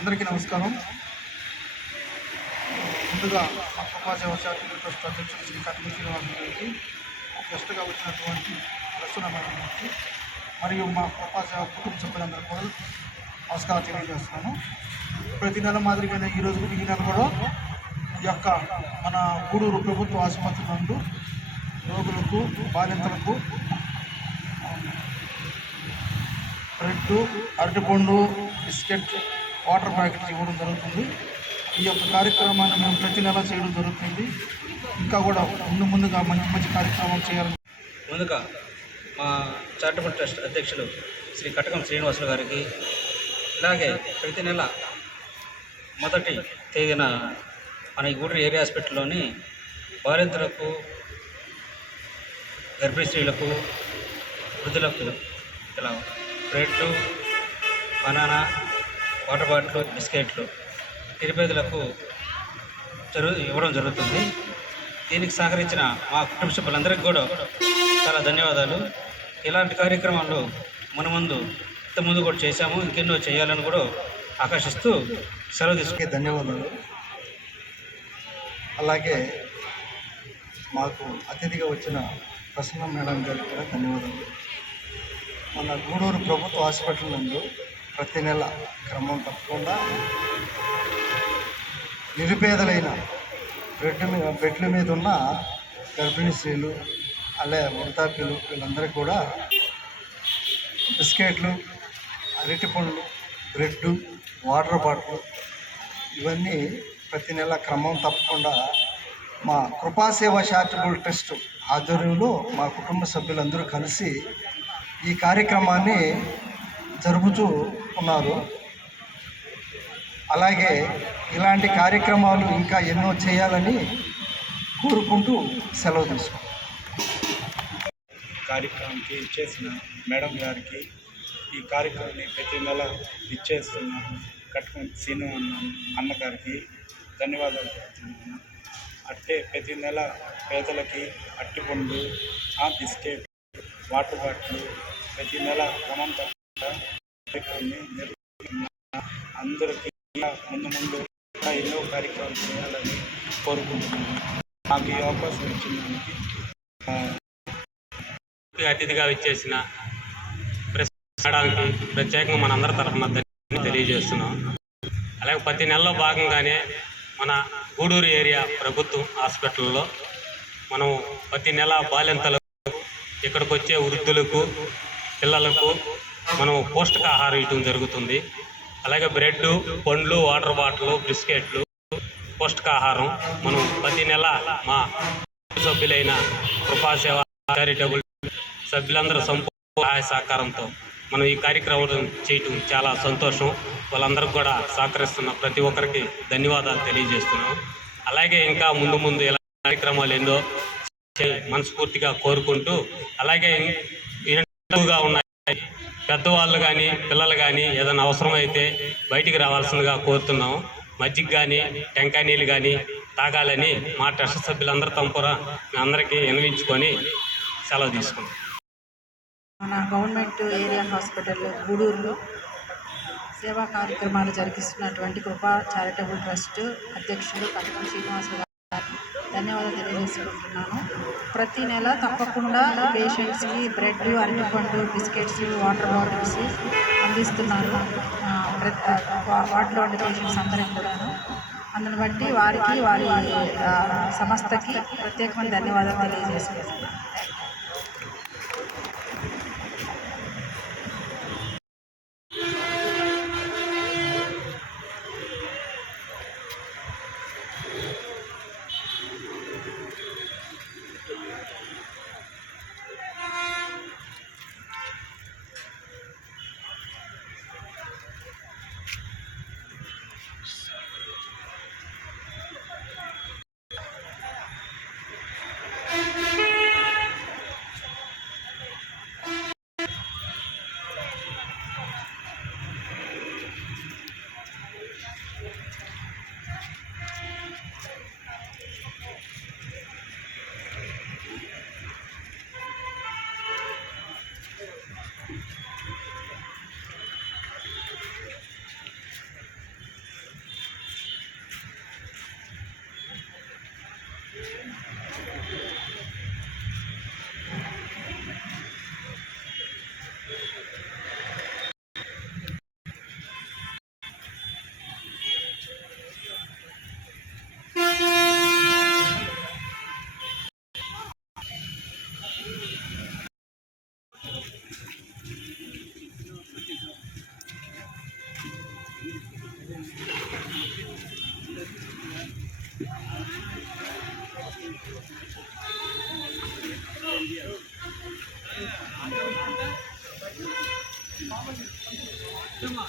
అందరికీ నమస్కారం. ముందుగా మా కృపా సేవ చారిటబుల్ ట్రస్ట్ అధ్యక్షుడు శ్రీ కటమి శ్రీనివాసరావు గారికి, గెస్ట్గా వచ్చినటువంటి ప్రసన్న మేడం గారికి మరియు మా కృపా సేవ కుటుంబ సభ్యులందరూ కూడా నమస్కారం తెలియజేస్తున్నాను. ప్రతి నెల మాదిరిగానే ఈ నెల కూడా ఈ యొక్క మన గూడూరు ప్రభుత్వ ఆసుపత్రి నందు రోగులకు, బాలింతలకు బ్రెడ్, అరటిపండు, బిస్కెట్, వాటర్ ప్యాకెట్స్ ఇవ్వడం జరుగుతుంది. ఈ యొక్క కార్యక్రమాన్ని మేము ప్రతి నెల చేయడం జరుగుతుంది. ఇంకా కూడా ముందుగా మంచి కార్యక్రమాలు చేయాలని ముందుగా మా చారిటబుల్ ట్రస్ట్ అధ్యక్షులు శ్రీ కటకం శ్రీనివాసరావు గారికి, ఇలాగే ప్రతి నెల మొదటి తేదీన మన ఈ గూడూరు ఏరియా హాస్పిటల్లోని బాలింతలకు, గర్భిణీ స్త్రీలకు, వృద్ధులకు ఇలా బ్రెడ్, బనానా, వాటర్ బాటిల్, బిస్కెట్లు నిరుపేదలకు ఇవ్వడం జరుగుతుంది. దీనికి సహకరించిన మా కుటుంబ సభ్యులందరికీ కూడా చాలా ధన్యవాదాలు. ఇలాంటి కార్యక్రమాలు ముందు ఇంతకుముందు కూడా చేశాము, ఇంకెన్నో చేయాలని కూడా ఆకర్షిస్తూ సెలవు తీసుకునే ధన్యవాదాలు. అలాగే మాకు అతిథిగా వచ్చిన ప్రసన్న మేడం గారికి కూడా ధన్యవాదాలు. మన గూడూరు ప్రభుత్వ హాస్పిటల్ నందు ప్రతి నెల క్రమం తప్పకుండా నిరుపేదలైన బెడ్ల మీద ఉన్న గర్భిణీ స్త్రీలు, అలాగే వృద్ధాప్యులు వీళ్ళందరికీ కూడా బిస్కెట్లు, అరటిపండ్లు, బ్రెడ్, వాటర్ బాటిల్ ఇవన్నీ ప్రతి నెల క్రమం తప్పకుండా మా కృపాసేవ చారిటబుల్ ట్రస్ట్ ఆధ్వర్యంలో మా కుటుంబ సభ్యులందరూ కలిసి ఈ కార్యక్రమాన్ని జరుపుతూ ఉన్నారు. అలాగే ఇలాంటి కార్యక్రమాలు ఇంకా ఎన్నో చేయాలని కోరుకుంటూ సెలవు తీసుకుంటాం. కార్యక్రమానికి ఇచ్చేసిన మేడం గారికి, ఈ కార్యక్రమాన్ని ప్రతి నెల ఇచ్చేస్తున్న కట్టుకుని సీను అన్నగారికి ధన్యవాదాలు చెప్తున్నాను. అట్టే ప్రతి నెల పేదలకి అట్టిపండు, బిస్కెట్, వాటర్ బాటిల్ ప్రతి నెల క్రమం తప్పకుండా అందరికీ ముందు ఎన్నో కార్యక్రమాలు చేయాలని కోరుకుంటున్నాను. నాకు ఈ అవకాశం ఇచ్చిన దానికి అతిథిగా ఇచ్చేసిన మేడానికి ప్రత్యేకంగా మనందరి తరఫున తెలియజేస్తున్నాం. అలాగే ప్రతి నెలలో భాగంగానే మన గూడూరు ఏరియా ప్రభుత్వ హాస్పిటల్లో మనం ప్రతి నెల బాలింతలకు, ఇక్కడికి వచ్చే వృద్ధులకు, పిల్లలకు మనం పౌష్టికాహారం ఇవ్వడం జరుగుతుంది. అలాగే బ్రెడ్, పండ్లు, వాటర్ బాటిల్, బిస్కెట్లు, పౌష్టికాహారం మనం ప్రతి నెల మా సభ్యులైన కృపాసేవ చారిటబుల్ సభ్యులందరూ సంపూర్ణ సహాయ సహకారంతో మనం ఈ కార్యక్రమం చేయటం చాలా సంతోషం. వాళ్ళందరికీ కూడా సహకరిస్తున్న ప్రతి ఒక్కరికి ధన్యవాదాలు తెలియజేస్తున్నాం. అలాగే ఇంకా ముందు ఇలా కార్యక్రమాలు ఎన్నో మనస్ఫూర్తిగా కోరుకుంటూ, అలాగే ఎక్కువగా ఉన్నాయి పెద్దవాళ్ళు కానీ పిల్లలు కానీ ఏదైనా అవసరమైతే బయటికి రావాల్సిందిగా కోరుతున్నాం. మజ్జిగ కానీ టెంకాయ నీళ్ళు కానీ తాగాలని మా ట్రస్ట్ సభ్యులందరూ తంపురా మీ అందరికీ విన్నవించుకొని సెలవు తీసుకుంటాం. మన గవర్నమెంట్ ఏరియా హాస్పిటల్ గూడూరులో సేవా కార్యక్రమాలు జరిగిస్తున్నటువంటి కృపా చారిటబుల్ ట్రస్ట్ అధ్యక్షులు కటకం శ్రీనివాసరావు గారికి ధన్యవాదాలు తెలియజేసుకుంటున్నాను. ప్రతి నెల తప్పకుండా పేషెంట్స్కి బ్రెడ్, అరటిపండు, బిస్కెట్స్, వాటర్ బాటిల్స్ అందిస్తున్నారు. వాటిలో ఉండే పేషెంట్స్ అందరికి కూడాను. అందుని బట్టి వారికి, వారి సంస్థకి ప్రత్యేకమైన ధన్యవాదాలు తెలియజేసుకుంటున్నాను. Come on.